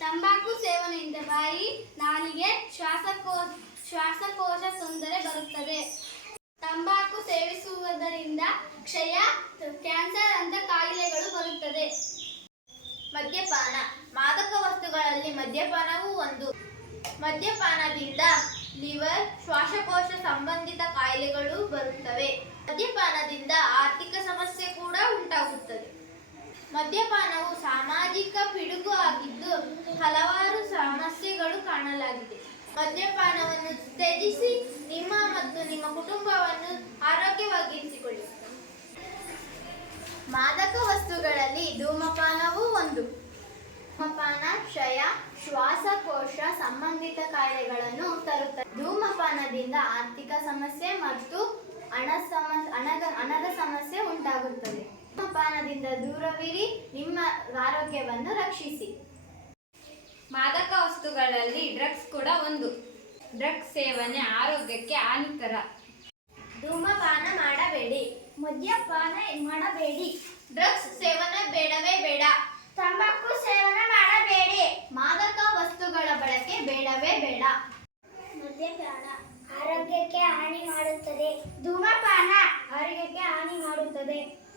ತಂಬಾಕು ಸೇವನೆಯಿಂದ ಬಾಯಿ ನಾಲಿಗೆ ಶ್ವಾಸಕೋಶ ಶ್ವಾಸಕೋಶ ತೊಂದರೆ ಬರುತ್ತದೆ. ತಂಬಾಕು ಸೇವಿಸುವುದರಿಂದ ಕ್ಷಯ ಕ್ಯಾನ್ಸರ್ ಅಂತ ಕಾಯಿಲೆಗಳು ಬರುತ್ತದೆ ಮದ್ಯಪಾನ ಮಾದಕ ವಸ್ತುಗಳಲ್ಲಿ ಮದ್ಯಪಾನವೂ ಒಂದು. ಮದ್ಯಪಾನದಿಂದ ಲಿವರ್, ಶ್ವಾಸಕೋಶ ಸಂಬಂಧಿತ ಕಾಯಿಲೆಗಳು ಬರುತ್ತವೆ. ಮದ್ಯಪಾನದಿಂದ ಆರ್ಥಿಕ ಸಮಸ್ಯೆ ಕೂಡ ಉಂಟಾಗುತ್ತದೆ. ಮದ್ಯಪಾನವು ಸಾಮಾಜಿಕ ಪಿಡುಗು ಆಗಿದ್ದು ಹಲವಾರು ಸಮಸ್ಯೆಗಳು ಕಾಣಲಾಗಿದೆ. ಮದ್ಯಪಾನವನ್ನು ತ್ಯಜಿಸಿ ನಿಮ್ಮ ಮತ್ತು ನಿಮ್ಮ ಕುಟುಂಬವನ್ನು ಆರೋಗ್ಯವಾಗಿರಿಸಿಕೊಳ್ಳಿ. ಮಾದಕ ವಸ್ತುಗಳಲ್ಲಿ ಧೂಮಪಾನವೂ ಒಂದು. ಧೂಮಪಾನ, ಕ್ಷಯ ಶ್ವಾಸಕೋಶ ಸಂಬಂಧಿತ ಕಾಯಿಲೆಗಳನ್ನು ತರುತ್ತದೆ ಧೂಮಪಾನದಿಂದ ಆರ್ಥಿಕ ಸಮಸ್ಯೆ ಮತ್ತು ಹಣ ಸಮ ಹಣದ ಹಣದ ಸಮಸ್ಯೆ ಉಂಟಾಗುತ್ತದೆ. ಧೂಮಪಾನದಿಂದ ದೂರವಿರಿ, ನಿಮ್ಮ ಆರೋಗ್ಯವನ್ನು ರಕ್ಷಿಸಿ. ಮಾದಕ ವಸ್ತುಗಳಲ್ಲಿ ಡ್ರಗ್ಸ್ ಕೂಡ ಒಂದು. ಡ್ರಗ್ಸ್ ಸೇವನೆ ಆರೋಗ್ಯಕ್ಕೆ ಹಾನಿಕರ. ಧೂಮಪಾನ ಮಾಡಬೇಡಿ. ಮದ್ಯಪಾನ ಮಾಡಬೇಡಿ. ಡ್ರಗ್ಸ್ ಸೇವನೆ ಬೇಡವೇ ಬೇಡ. ತಂಬಾಕು ಸೇವನೆ ಮಾಡಬೇಡಿ ಮಾದಕ ವಸ್ತುಗಳ ಬಳಕೆ ಬೇಡವೇ ಬೇಡ. ಮದ್ಯಪಾನ ಆರೋಗ್ಯಕ್ಕೆ ಹಾನಿ ಮಾಡುತ್ತದೆ. ಧೂಮಪಾನ ಆರೋಗ್ಯಕ್ಕೆ ಹಾನಿ ಮಾಡುತ್ತದೆ.